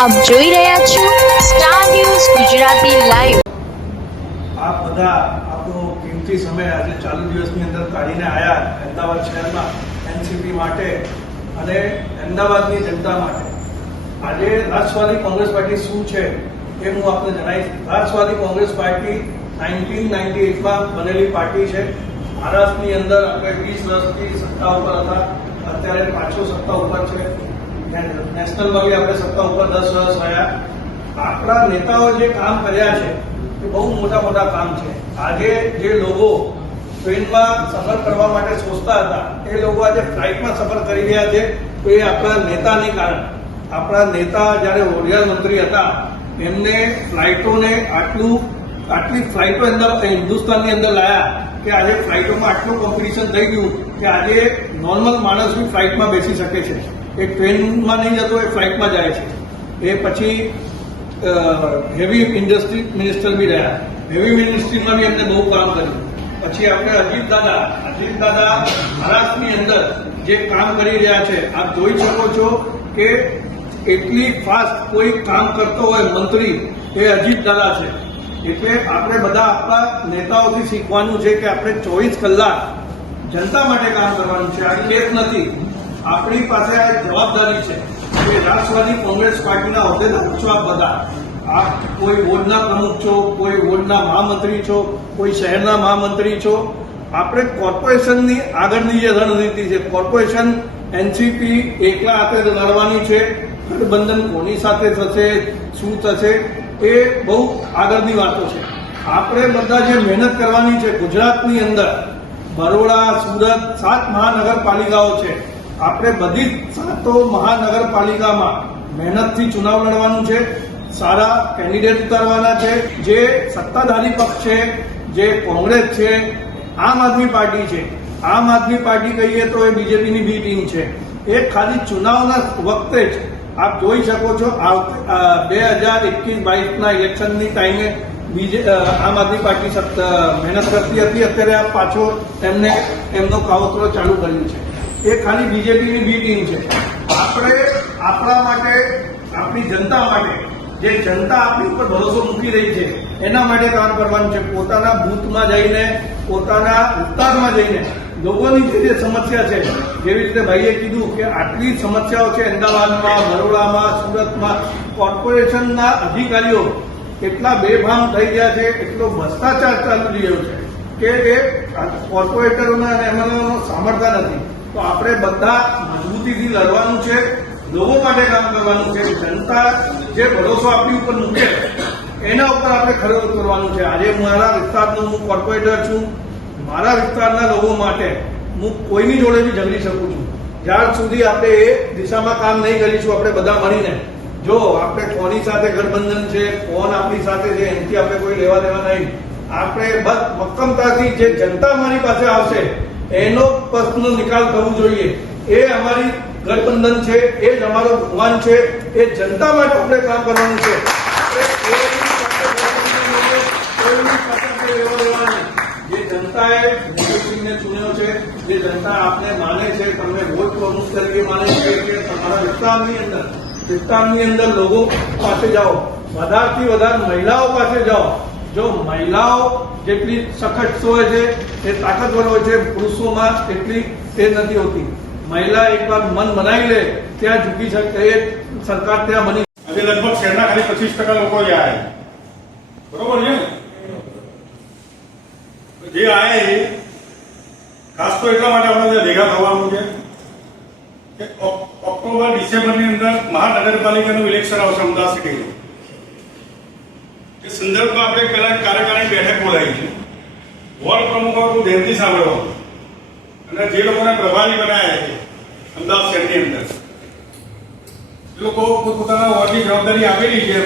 આપ જોઈ રહ્યા છો સ્ટાર ન્યૂઝ ગુજરાતી લાઈવ। આપ બધા આપણો કિંમતી સમય આજે ચાલુ દિવસની અંદર કાઢીને આવ્યા અમદાવાદ શહેરમાં એનસીપી માટે અને અમદાવાદની જનતા માટે। આજે રાષ્ટ્રવાદી કોંગ્રેસ પાર્ટી શું છે એ હું આપને જણાવીશ। રાષ્ટ્રવાદી કોંગ્રેસ પાર્ટી 1998માં બનેલી પાર્ટી છે। મહારાષ્ટ્રની અંદર આપણે 20 વર્ષથી સત્તા ઉપર હતા, અત્યારે પાછો સત્તા ઉપર છે। નેશનલમાં બી આપણે સત્તા ઉપર 10 વર્ષ રહ્યા। આપણા નેતાઓ જે કામ કર્યા છે એ બહુ મોટા મોટા કામ છે। આજે જે લોકો ટ્રેનમાં સફર કરવા માટે સોચતા હતા એ લોકો આજે ફ્લાઇટમાં સફર કરી રહ્યા છે, તો એ આપણા નેતાને કારણે। આપણા નેતા જ્યારે રોજગાર મંત્રી હતા એમને ફ્લાઇટોને આટલી ફ્લાઇટો હિન્દુસ્તાનની અંદર લાયા કે આજે ફ્લાઇટોમાં આટલું કોમ્પિટિશન થઈ ગયું કે આજે નોર્મલ માણસ બી ફ્લાઇટમાં બેસી શકે છે। એ ટ્રેનમાં નહીં જતો, એ ફ્લાઇટમાં જાય છે। એ પછી હેવી ઇન્ડસ્ટ્રી મિનિસ્ટર બી રહ્યા, હેવી મિનિસ્ટ્રીમાં બી એમને બહુ કામ કર્યું। પછી આપણે અજીત દાદા મહારાષ્ટ્રની અંદર જે કામ કરી રહ્યા છે, આપ જોઈ શકો છો કે એટલી ફાસ્ટ કોઈ કામ કરતો હોય મંત્રી એ અજીત દાદા છે। એટલે આપણે બધા આપણા નેતાઓથી શીખવાનું છે કે આપણે 24 કલાક જનતા માટે કામ કરવાનું છે। આ કેસ નથી, આપણી પાસે આ જવાબદારી છે કે રાષ્ટ્રવાદી કોંગ્રેસ પાર્ટીના હોદ્દેદારો છો આપ બધા। આપ કોઈ વોર્ડના પ્રમુખ છો, કોઈ વોર્ડના મહામંત્રી છો, કોઈ શહેરના મહામંત્રી છો। આપણે કોર્પોરેશનની આગળની જે રણનીતિ છે, કોર્પોરેશન એનસીપી એકલા હાથે લડવાની છે। ગઠબંધન કોની સાથે થશે, શું થશે, એ બહુ આગળની વાતો છે। આપણે બધા જે મહેનત કરવાની છે, ગુજરાતની અંદર બરોડા, સુરત 7 મહાનગરપાલિકાઓ છે। આપણે બધી જ 7 મહાનગરપાલિકામાં મહેનતથી ચુનાવ લડવાનું છે, સારા કેન્ડિડેટ ઉતારવાના છે। જે સત્તાધારી પક્ષ છે, જે કોંગ્રેસ છે, આમ આદમી પાર્ટી છે, આમ આદમી પાર્ટી કહીએ તો એ બીજેપીની બી ટીમ છે। એ ખાલી ચુનાવના વખતે જ આપ જોઈ શકો છો 2021-22ના ઇલેક્શનની ટાઈમે આમ આદમી પાર્ટી મહેનત કરતી હતી, અત્યારે આ પાછો એમનો કાવતરો ચાલુ કર્યું છે। એ ખાલી બીજેપીની બી ટીમ છે। આપણે આપણા માટે, આપણી જનતા માટે, જે જનતા આપણી ઉપર ભરોસો મૂકી રહી છે એના માટે કામ કરવાનું છે। પોતાના બૂથમાં જઈને, પોતાના વિસ્તારમાં જઈને લોકોની જે સમસ્યા છે, જેવી રીતે ભાઈએ કીધું કે આટલી સમસ્યાઓ છે અમદાવાદમાં, બરોડામાં, સુરતમાં, કોર્પોરેશનના અધિકારીઓ એટલા બેફામ થઈ ગયા છે, એટલો ભ્રષ્ટાચાર ચાલી રહ્યો છે કે એ કોર્પોરેટરોના અને એમએલએનો સાંભળતા નથી। તો આપણે બધા મજબૂતીથી લડવાનું છે, લોકો માટે કામ કરવાનું છે। જનતા જે ભરોસો આપણી ઉપર મૂકે એના ઉપર આપણે ખરો કરવાનું છે। આજે મારા વિસ્તારનો હું કોર્પોરેટર છું, મારા વિસ્તારના લોકો માટે હું કોઈની જોડે બી ઝઘડી શકું છું। જ્યાર સુધી આપણે એ દિશામાં કામ નહીં કરીશું, આપણે બધા મળીને, જો આપણે કોની સાથે ગઠબંધન છે, કોણ આપણી સાથે છે, એનાથી આપણે કોઈ લેવા દેવા નહીં। આપણે બસ મક્કમતાથી જે જનતા અમારી પાસે આવશે એનો પ્રશ્નનો નિકાલ કરવો જોઈએ। એ અમારી ગઠબંધન છે, એ જ અમારો ભગવાન છે, એ જનતા માટે આપણે કામ કરવાનું છે। જે જનતાએ મોદીજીને ચૂન્યો છે, જે જનતા આપને માને છે, તમને વોટ પ્રમુખ તરીકે માને છે, કે તમારા વિસ્તારની અંદર લોકો પાસે જાઓ, વધારથી વધારે મહિલાઓ પાસે જાઓ। જો મહિલાઓ જેટલી સખત હોય છે, એ તાકાતવર હોય છે, પુરુષોમાં એટલી તે નથી હોતી। મહિલા એકવાર મન બનાવી લે ત્યાં ઝૂકી શકે, એ સરકાર ત્યાં બની। આજે લગભગ શહેરના ખાલી 25% લોકો જ આયા, બરોબર છે ને? જે આયા ખાસ તો એટલા માટે આપણે ભેગા થવાનું છે કે ઓક્ટોબર-ડિસેમ્બરની અંદર મહાનગરપાલિકાનું ઇલેક્શન આવશે અમદાવાદ સિટીનું। એ સંદર્ભમાં આપણે પહેલા કાર્યકારી બેઠક બોલાવી છે। વોર્ડ પ્રમુખો ધ્યાનથી સાંભળો અને જે લોકોને પ્રભારી બનાવ્યા છે અમદાવાદ શહેરની અંદર, એ લોકો પોતાના વોર્ડની જવાબદારી આપેલી છે।